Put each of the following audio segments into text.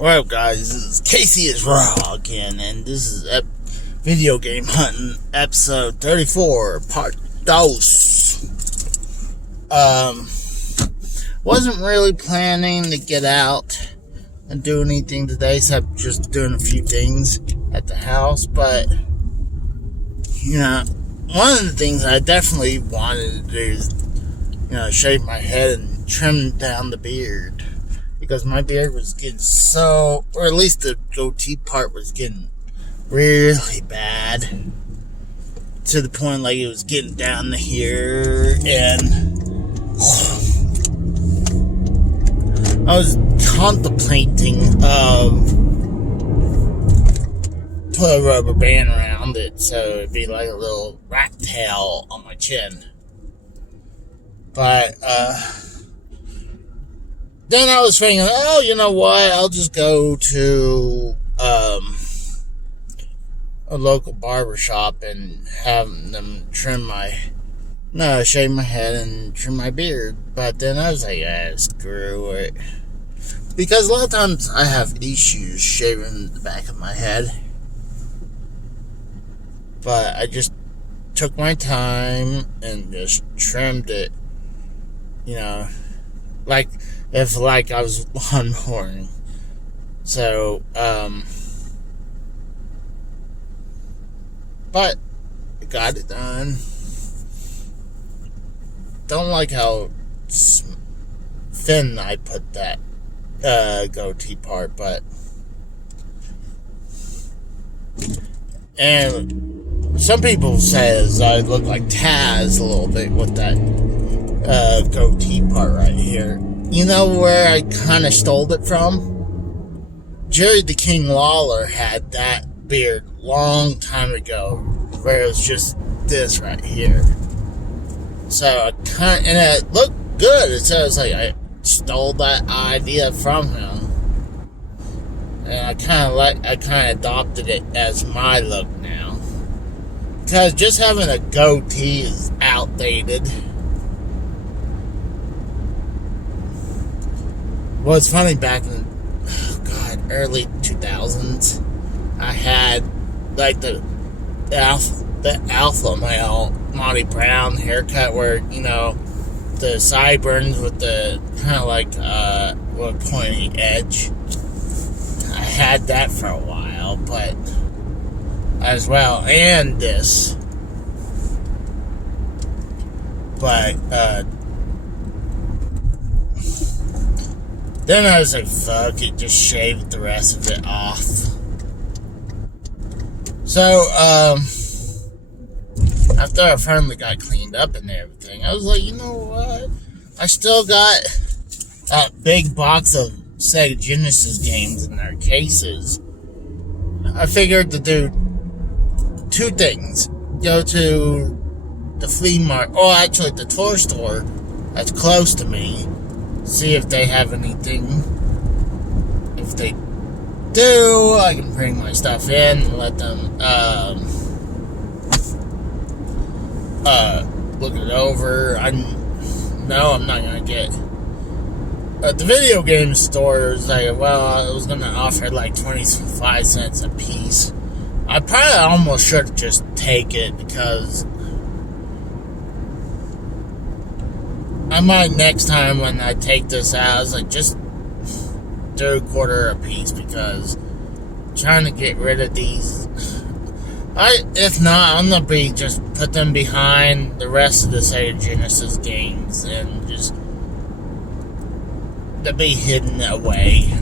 Well, guys, this is Casey is Raw again, and this is Video Game Hunting episode 34, part 2. Wasn't really planning to get out and do anything today, except just doing a few things at the house, but, one of the things I definitely wanted to do is, shave my head and trim down the beard. Because my beard was getting or at least the goatee part was getting really bad. To the point like it was getting down to here. And I was contemplating put a rubber band around it so it'd be like a little rat tail on my chin. But, then I was thinking, you know what, I'll just go to a local barbershop and have them shave my head and trim my beard. But then I was like, screw it. Because a lot of times I have issues shaving the back of my head. But I just took my time and just trimmed it, like if I was lawnmowing. So, but I got it done. Don't like how thin I put that goatee part, but and some people says I look like Taz a little bit with that goatee part right here. You know where I kind of stole it from? Jerry the King Lawler had that beard long time ago, where it was just this right here. So and it looked good. So it's like I stole that idea from him, and I kind of adopted it as my look now. Because just having a goatee is outdated. Well, it's funny, back in, early 2000s, I had, like, the alpha male Monty Brown haircut where, the sideburns with the kind of like, pointy edge. I had that for a while, but, as well, and this. But, then I was like, fuck it, just shaved the rest of it off. So, after I finally got cleaned up and everything, I was like, you know what? I still got that big box of Sega Genesis games in their cases. I figured to do two things. Go to the flea market, actually the toy store that's close to me. See if they have anything. If they do, I can bring my stuff in and let them look it over. I'm not gonna get at the video game store. Was like, I was gonna offer like 25 cents a piece. I probably almost should just take it, because I might next time when I take this out, I was like, just do a quarter a piece, because I'm trying to get rid of these. If not, I'm gonna just put them behind the rest of the Sega Genesis games and just to be hidden away.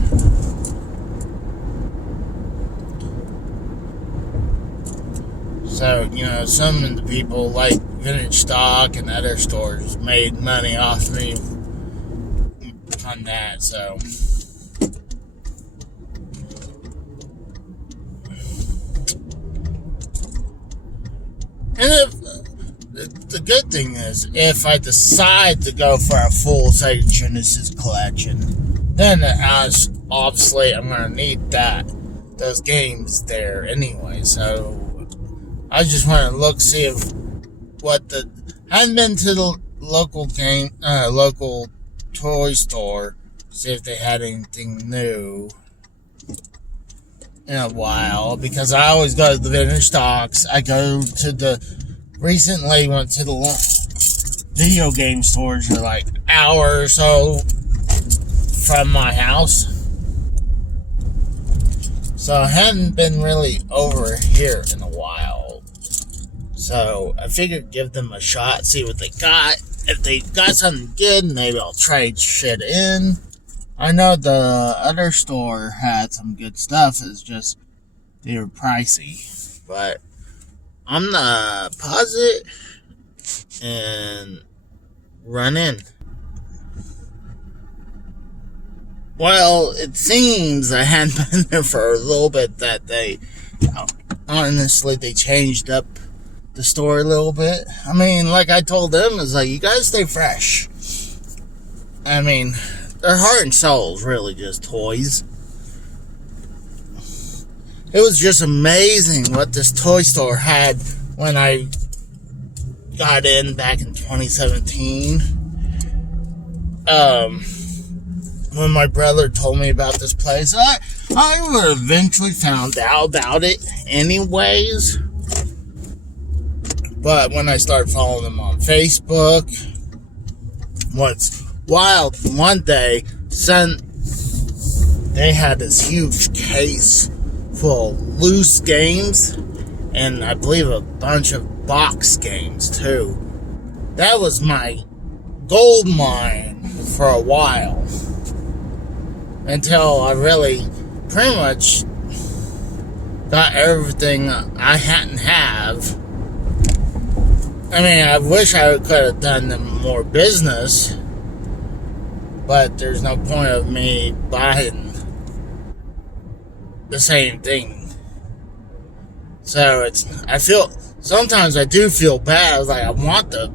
So, some of the people like Vintage Stock and other stores made money off me on that, so. And the good thing is, if I decide to go for a full Sega Genesis collection, then obviously I'm going to need those games there anyway, so I just want to see if I haven't been to the local toy store, see if they had anything new. in a while because I always go to the vintage stocks. I recently went to the video game stores for like an hour or so from my house. So I hadn't been really over here in a while. So I figured give them a shot, see what they got. If they got something good, maybe I'll trade shit in. I know the other store had some good stuff, it's just they were pricey. But I'm gonna pause it and run in. Well, it seems I hadn't been there for a little bit that they changed up the store a little bit. I mean, like I told them, it's like, you guys stay fresh. I mean, their heart and soul is really just toys. It was just amazing what this toy store had when I got in back in 2017. When my brother told me about this place, I would eventually found out about it anyways. But when I started following them on Facebook, what's wild, one day, they had this huge case full of loose games, and I believe a bunch of box games too. That was my gold mine for a while, until I really pretty much got everything I hadn't have. I mean, I wish I could have done more business, but there's no point of me buying the same thing. So sometimes I do feel bad. I was like, I want to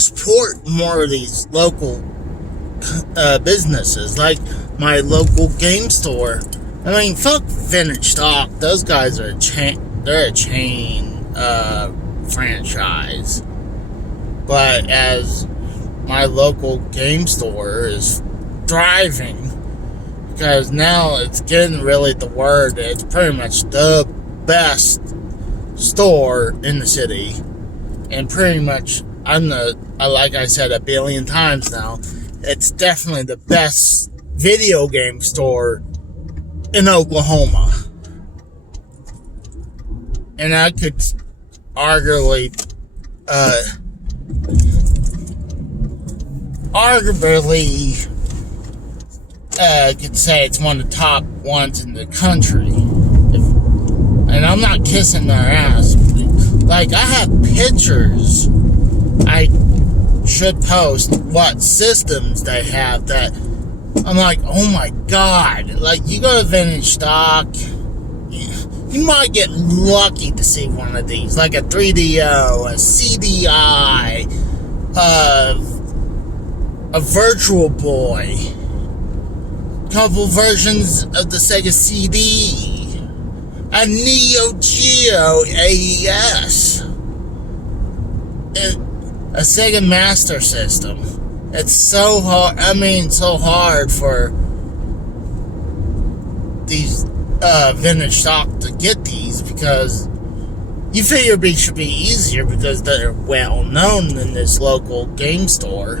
support more of these local businesses, like my local game store. I mean, fuck Vintage Stock. Those guys are they're a chain franchise. But as my local game store is thriving, because now it's getting really the word, it's pretty much the best store in the city. And pretty much, like I said a billion times now, it's definitely the best video game store in Oklahoma. And I could arguably could say it's one of the top ones in the country. And I'm not kissing their ass. Like, I have pictures I should post what systems they have that I'm like, oh my god. Like, you go to Vintage Stock, you might get lucky to see one of these, like a 3DO, a CDI, a Virtual Boy, couple versions of the Sega CD, a Neo Geo AES, a Sega Master System. It's so hard. I mean, so hard for these Vintage Stock to get these, because you figure it should be easier because they're well known in this local game store.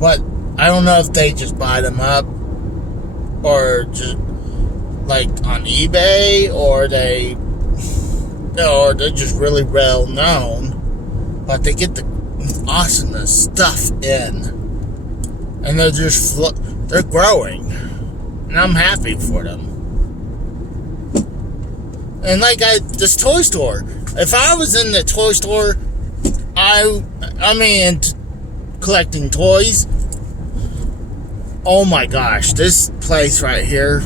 But I don't know if they just buy them up, or just like on eBay, or they're just really well known. But they get the awesomest stuff in, and they're growing, and I'm happy for them. And like this toy store, if I was in the toy store, I mean, collecting toys, oh my gosh, this place right here,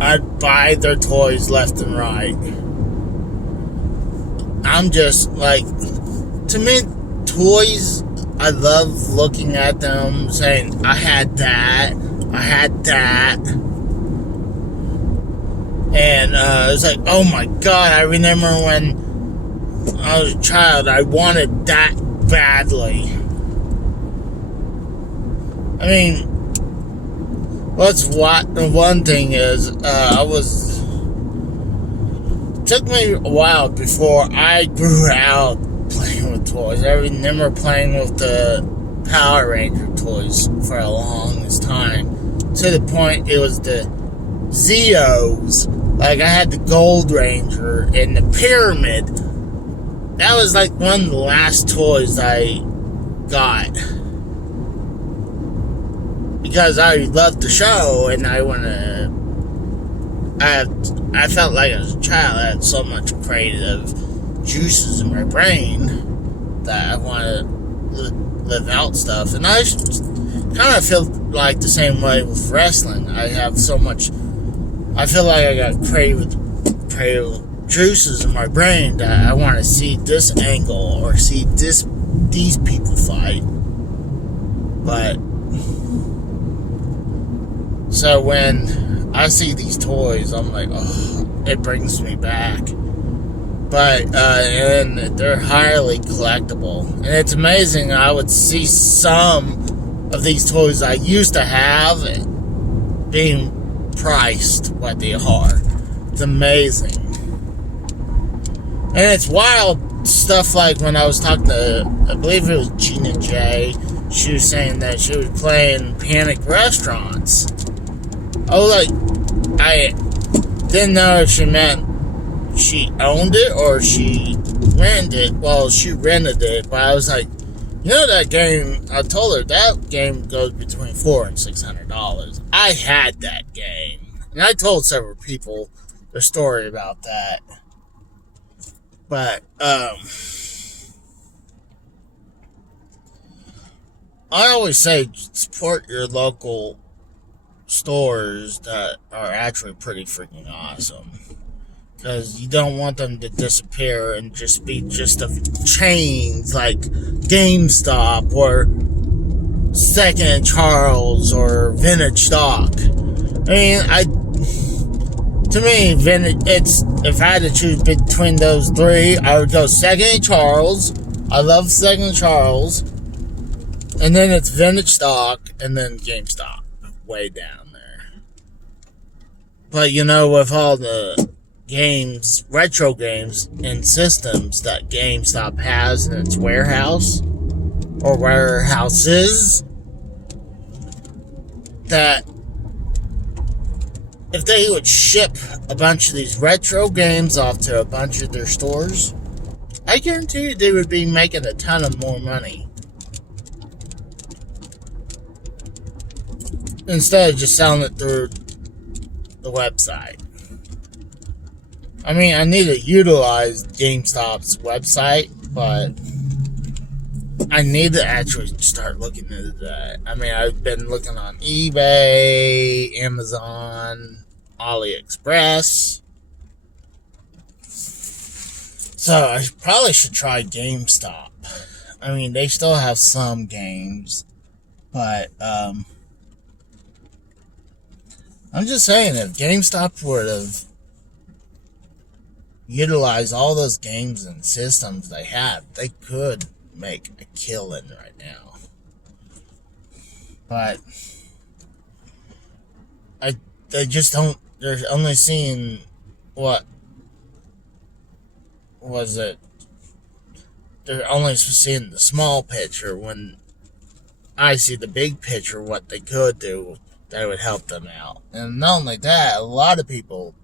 I'd buy their toys left and right. I'm just like, to me, toys, I love looking at them, saying, I had that. And it's like, oh my god, I remember when I was a child, I wanted that badly. I mean, What's what? One thing is, took me a while before I grew out playing with toys. I remember playing with the Power Ranger toys for a longest time, to the point it was the Zeos. Like, I had the Gold Ranger and the Pyramid. That was like one of the last toys I got, because I loved the show and I felt like as a child I had so much creative juices in my brain that I wanted to live out stuff. And I kind of feel like the same way with wrestling. I have so much, I feel like I got creative juices in my brain that I want to see this angle or see these people fight. But so when I see these toys, I'm like, oh, it brings me back. But and they're highly collectible, and it's amazing. I would see some of these toys I used to have being priced what they are. It's amazing. And it's wild stuff, like when I was talking to, I believe it was Gina J. She was saying that she was playing Panic Restaurants. I didn't know if she meant she owned it or she rented it. Well, she rented it, but I was like, you know that game, I told her that game goes between $400 and $600. I had that game. And I told several people the story about that. But, I always say support your local stores that are actually pretty freaking awesome. Because you don't want them to disappear and just be just of chains like GameStop or Second Charles or Vintage Stock. I mean, to me, if I had to choose between those three, I would go Second Charles. I love Second Charles. And then it's Vintage Stock, and then GameStop, way down there. But with all the games, retro games, and systems that GameStop has in its warehouse, or warehouses, that if they would ship a bunch of these retro games off to a bunch of their stores, I guarantee you they would be making a ton of more money. Instead of just selling it through the website. I mean, I need to utilize GameStop's website, but I need to actually start looking into that. I mean, I've been looking on eBay, Amazon, AliExpress. So I probably should try GameStop. I mean, they still have some games, but I'm just saying, if GameStop would have utilized all those games and systems they have, they could make a killing right now. But they just don't. They're only seeing what was it? They're only seeing the small picture, when I see the big picture, what they could do that would help them out. And not only that, a lot of people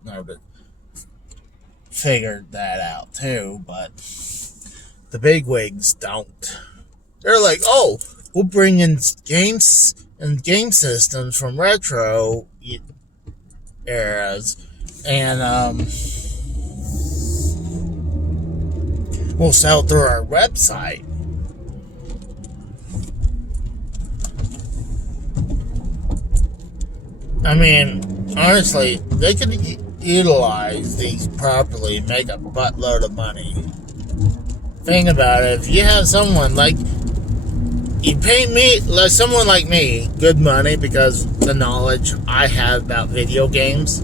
figured that out too, but the bigwigs don't. They're like, oh, we'll bring in games and game systems from retro eras, and we'll sell through our website. I mean, honestly, they could utilize these properly and make a buttload of money. Think about it. If you have someone like, you pay me, like someone like me, good money because the knowledge I have about video games,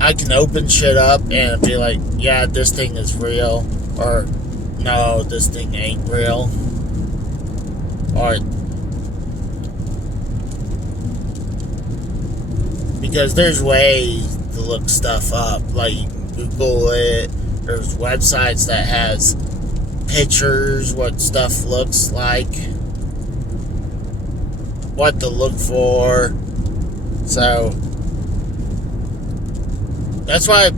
I can open shit up and be like, yeah, this thing is real, or no, this thing ain't real, or because there's ways to look stuff up. Like, you can Google it. There's websites that has pictures, what stuff looks like, what to look for. So that's why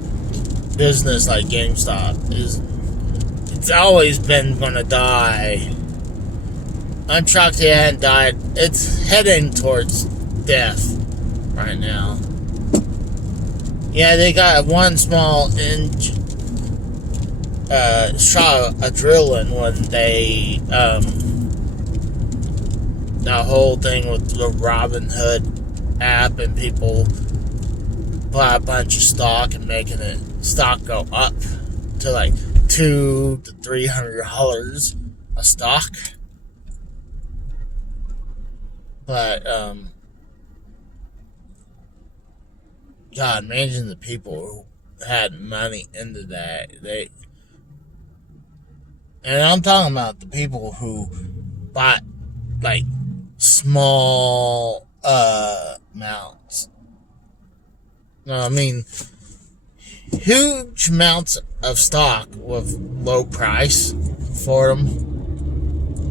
business like GameStop it's always been gonna die. I'm shocked it hadn't died. It's heading towards death right now. Yeah, they got one small inch shot a drilling when they the whole thing with the Robinhood app and people buy a bunch of stock and making it stock go up to like $200 to $300 a stock. But God, imagine the people who had money into that. And I'm talking about the people who bought like small amounts. No, I mean huge amounts of stock with low price for them.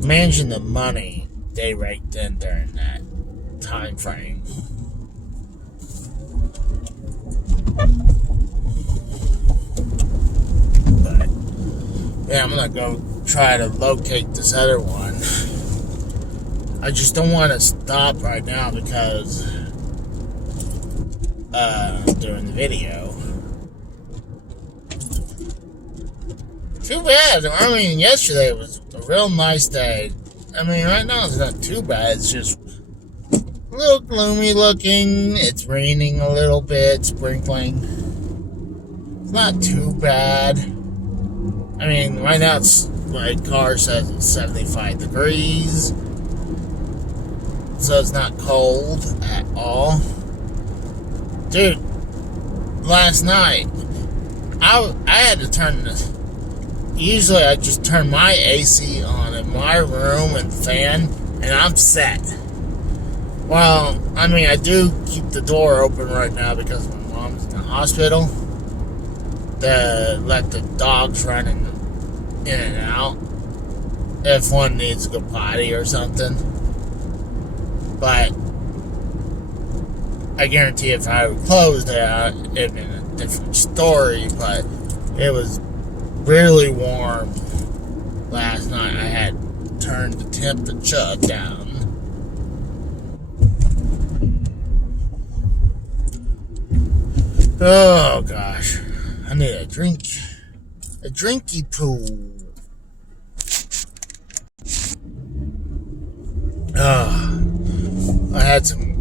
Imagine the money they raked in during that time frame. But yeah, I'm gonna go try to locate this other one. I just don't want to stop right now because I'm doing the video. Too bad. I mean, yesterday was a real nice day. I mean, right now it's not too bad. It's just a little gloomy looking. It's raining a little bit, sprinkling. It's not too bad. I mean, right now my car says it's 75 degrees. So it's not cold at all. Dude, last night, I had to turn this. Usually I just turn my AC on in my room and fan, and I'm set. Well, I mean, I do keep the door open right now because my mom's in the hospital. To let the dogs run in and out if one needs to go potty or something. But I guarantee if I would close that, it'd been a different story. But it was really warm last night. I had turned the temperature down. Oh gosh, I need a drink. A drinky pool. I had some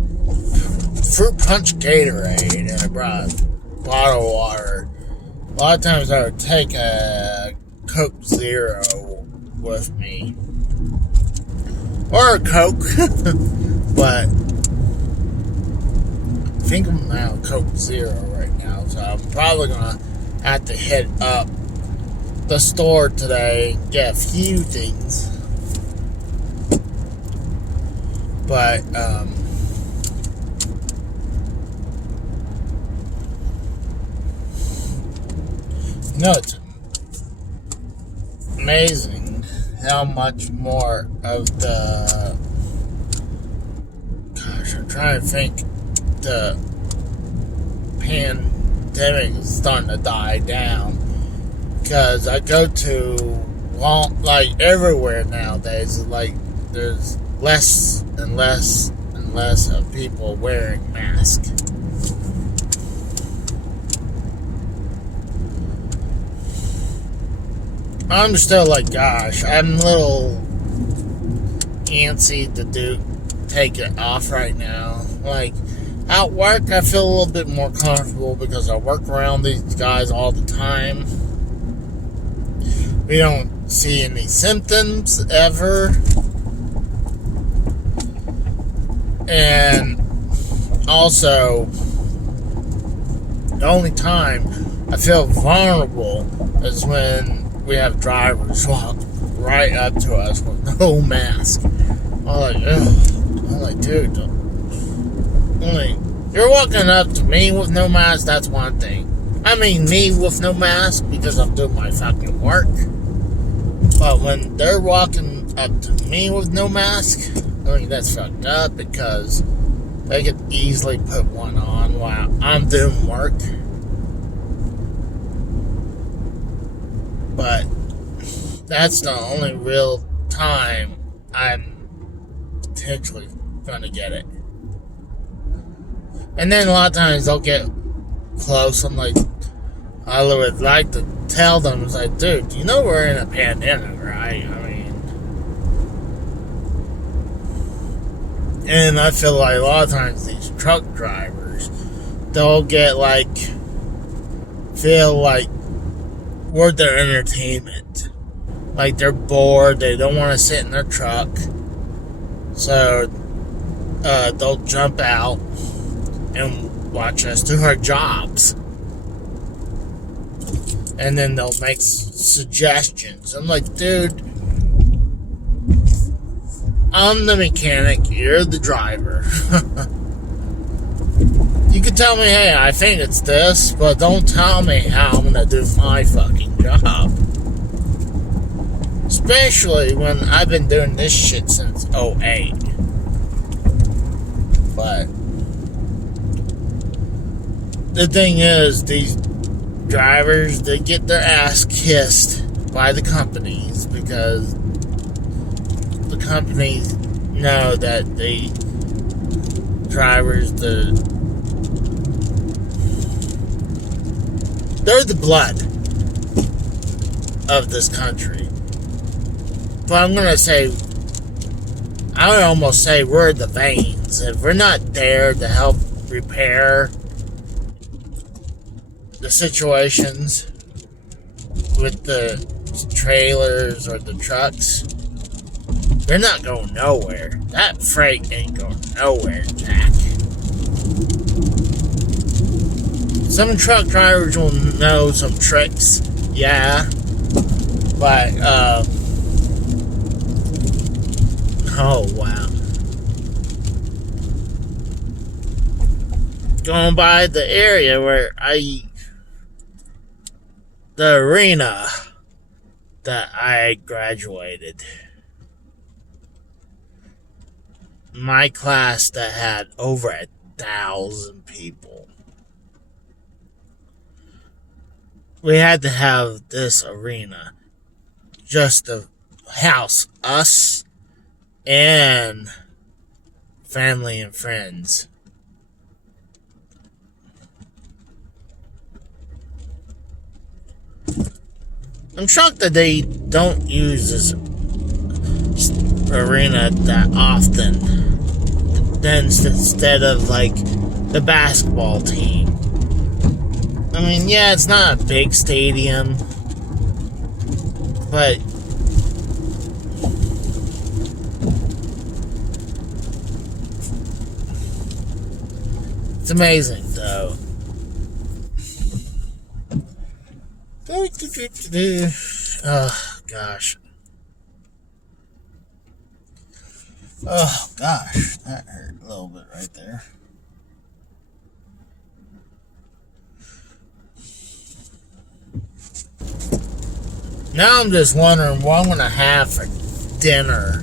fruit punch Gatorade and I brought a bottle of water. A lot of times I would take a Coke Zero with me. Or a Coke. But I think I'm out of Coke Zero right now. So I'm probably going to have to hit up the store today and get a few things. But, it's amazing how much more of the, gosh, I'm trying to think, the pandemic is starting to die down. Because I go to, like, everywhere nowadays, like, there's less and less and less of people wearing masks. I'm still like, gosh, I'm a little antsy to take it off right now. Like, at work, I feel a little bit more comfortable because I work around these guys all the time. We don't see any symptoms ever. And also, the only time I feel vulnerable is when we have drivers walk right up to us with no mask. I'm like, dude, only You're walking up to me with no mask, that's one thing. I mean, me with no mask because I'm doing my fucking work. But when they're walking up to me with no mask, I mean, that's fucked up because they could easily put one on while I'm doing work. But that's the only real time I'm potentially gonna get it. And then a lot of times they'll get close. I'm like, I would like to tell them, it's like, dude, you know we're in a pandemic, right? I mean, and I feel like a lot of times these truck drivers, they'll get like, feel like we're their entertainment. Like they're bored, they don't want to sit in their truck. So they'll jump out and watch us do our jobs. And then they'll make suggestions. I'm like, dude, I'm the mechanic, you're the driver. You can tell me, hey, I think it's this, but don't tell me how I'm gonna do my fucking job. Especially when I've been doing this shit since '08. But the thing is, these drivers, they get their ass kissed by the companies because the companies know that the drivers, they're the blood of this country. But I'm gonna say, I would almost say we're the veins. If we're not there to help repair the situations with the trailers or the trucks, they're not going nowhere. That freight ain't going nowhere, Jack. Some truck drivers will know some tricks, yeah, but oh wow. Going by the area where the arena that I graduated. My class that had over 1,000 people. We had to have this arena just to house us and family and friends. I'm shocked that they don't use this arena that often. Then instead of like the basketball team. I mean, yeah, it's not a big stadium, but it's amazing though. Oh gosh. Oh gosh, that hurt a little bit right there. Now I'm just wondering what I'm gonna have for dinner.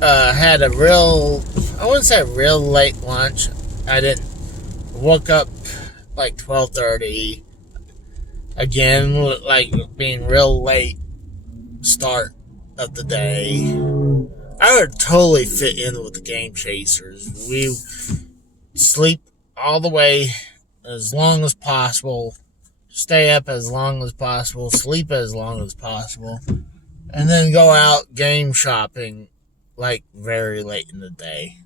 Had a real, I wouldn't say real late lunch. I didn't woke up like 12:30. Again, like being real late start of the day. I would totally fit in with the Game Chasers. We sleep all the way as long as possible, stay up as long as possible, sleep as long as possible, and then go out game shopping like very late in the day.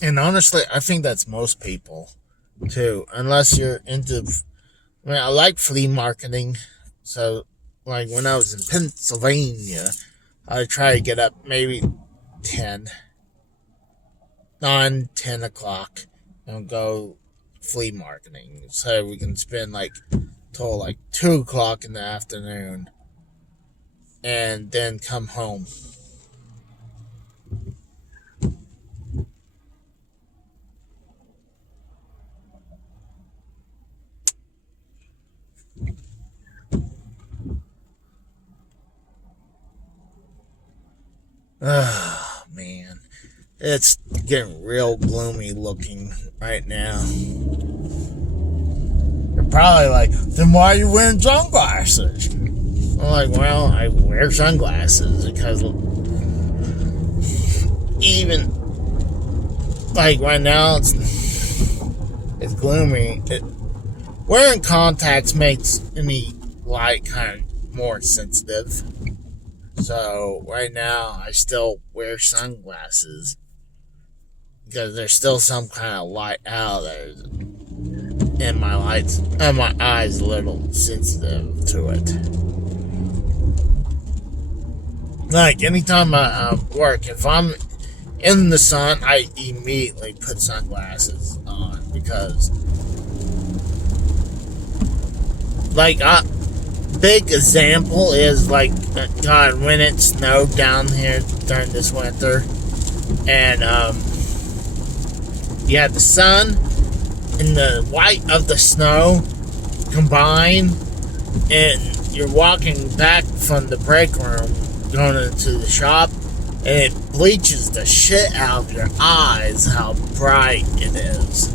And honestly, I think that's most people too, unless you're into, I mean, I like flea marketing, so like when I was in Pennsylvania, I try to get up maybe 10 o'clock and go flea marketing, so we can spend like till like 2 o'clock in the afternoon and then come home. Oh, man. It's getting real gloomy looking right now. You're probably like, then why are you wearing sunglasses? I'm like, well, I wear sunglasses because even like right now it's gloomy. Wearing contacts makes any light kind of more sensitive. So right now I still wear sunglasses because there's still some kind of light out there, and my eyes a little sensitive to it. Like anytime I work, if I'm in the sun, I immediately put sunglasses on because, like, big example is like, God, when it snowed down here during this winter, and you had the sun and the white of the snow combine, and you're walking back from the break room going into the shop, and it bleaches the shit out of your eyes how bright it is.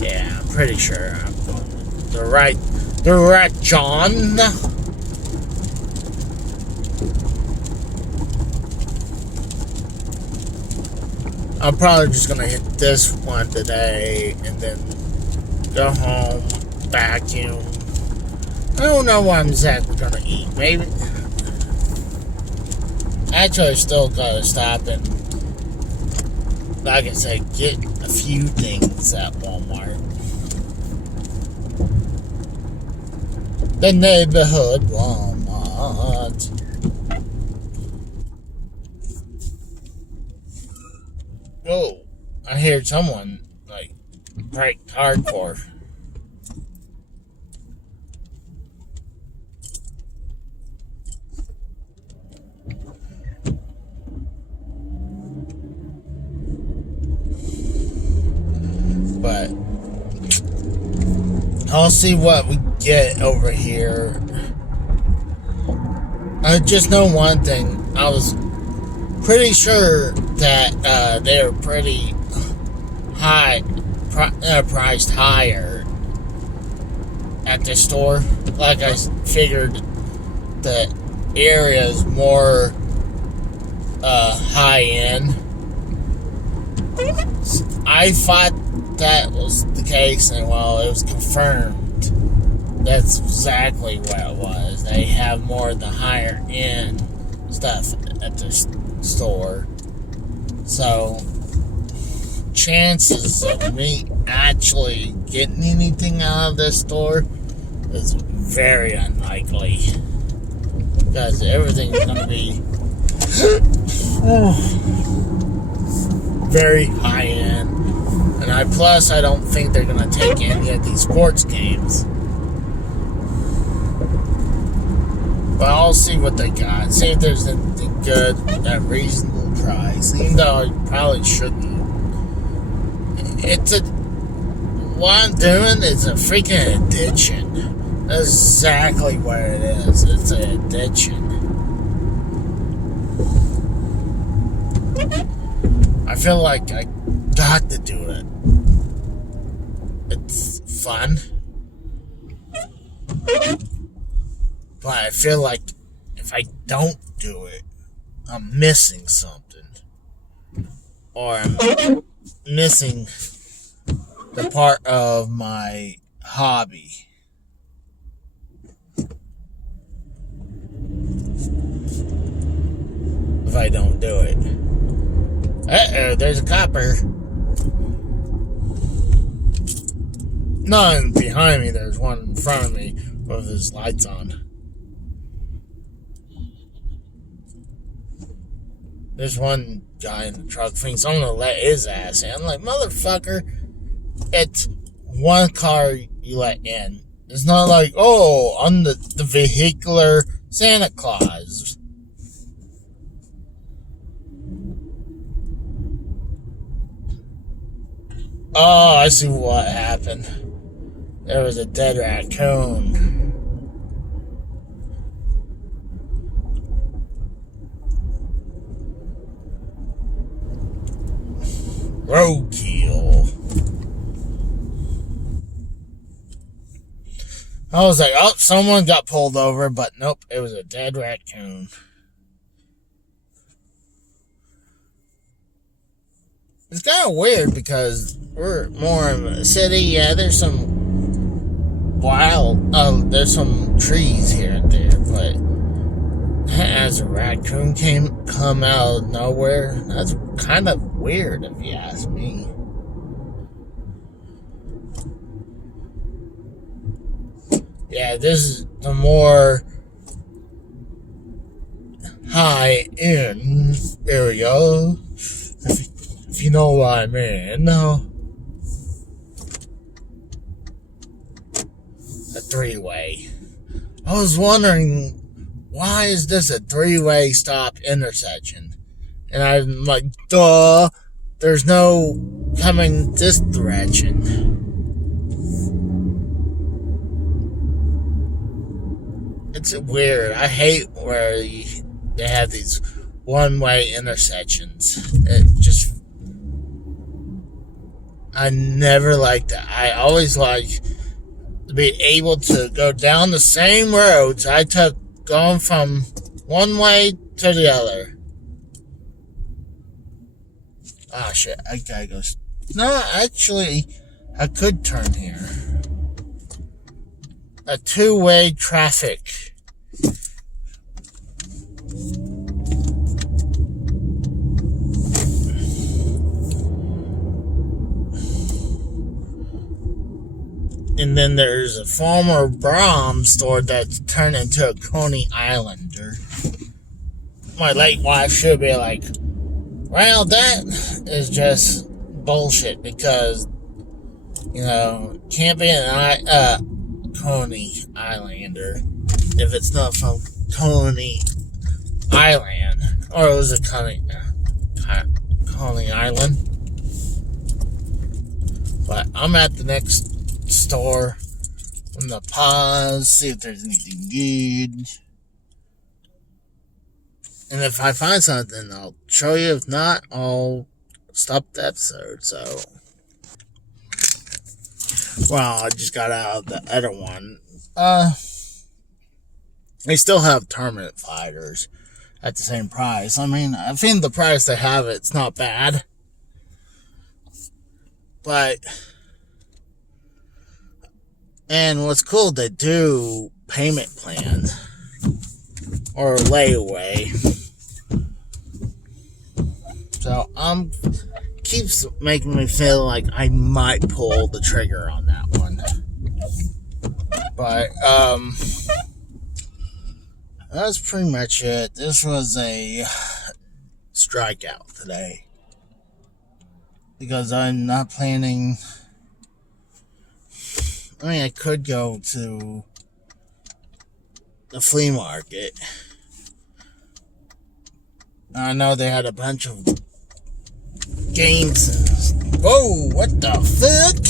Yeah, I'm pretty sure I'm going the right direction. I'm probably just gonna hit this one today and then go home, vacuum. I don't know what I'm exactly gonna eat. Maybe. Actually, I still gotta stop and, like I said, get a few things at Walmart. The neighborhood Walmart. Whoa, I hear someone, like, braked hardcore. But I'll see what we get over here. I just know one thing. I was pretty sure that they were pretty high, priced higher at the store. Like I figured the area is more high end. I thought that was the case, and well, it was confirmed. That's exactly what it was. They have more of the higher end stuff at the store. So, chances of me actually getting anything out of this store is very unlikely. Because everything's going to be very high end. And I don't think they're going to take any of these sports games. But I'll see what they got. See if there's anything good at a reasonable price. Even though I probably shouldn't. What I'm doing is a freaking addiction. That's exactly what it is. It's an addiction. I feel like I got to do it. It's fun. But I feel like if I don't do it, I'm missing something. Or I'm missing the part of my hobby. If I don't do it. Uh-oh, there's a copper. None behind me, there's one in front of me with his lights on. There's one guy in the truck thinks I'm gonna let his ass in. I'm like, motherfucker, it's one car you let in. It's not like, oh, I'm the vehicular Santa Claus. Oh, I see what happened. There was a dead raccoon. Roadkill. I was like, oh, someone got pulled over, but nope, it was a dead raccoon. It's kind of weird because we're more in a city. Yeah, there's some there's some trees here and there, but as a raccoon come out of nowhere, that's kind of weird if you ask me. Yeah, this is the more high-end area, if you know what I mean. A three-way. I was wondering, why is this a three-way stop intersection? And I'm like, duh, there's no coming this direction. It's weird. I hate where they have these one-way intersections. I never liked that. I always like to be able to go down the same roads I took going from one way to the other. Ah, shit. I gotta go. No, actually, I could turn here. A two-way traffic. And then there's a former Braum store that's turned into a Coney Islander. My late wife should be like, well, that is just bullshit because, can't be an Coney Islander if it's not from Coney Island. Or was it Coney Island? But I'm at the next store. I'm gonna pause, see if there's anything good. And if I find something, I'll show you. If not, I'll stop the episode. So, well, I just got out of the other one. They still have tournament fighters at the same price. I mean, I think the price they have, it's not bad. But, and what's cool, they do payment plan or layaway. So keeps making me feel like I might pull the trigger on that one. But that's pretty much it. This was a strikeout today because I'm not planning. I mean, I could go to the flea market. I know they had a bunch of games. Whoa, what the fuck?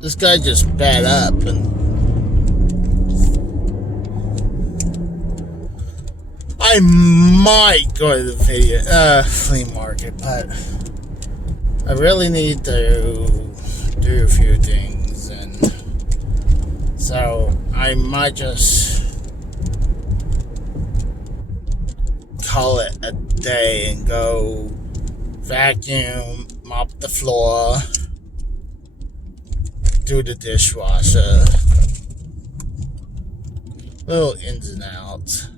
This guy just sped up and I might go to the flea market, but I really need to do a few things, and so I might just call it a day and go vacuum, mop the floor, do the dishwasher, little ins and outs.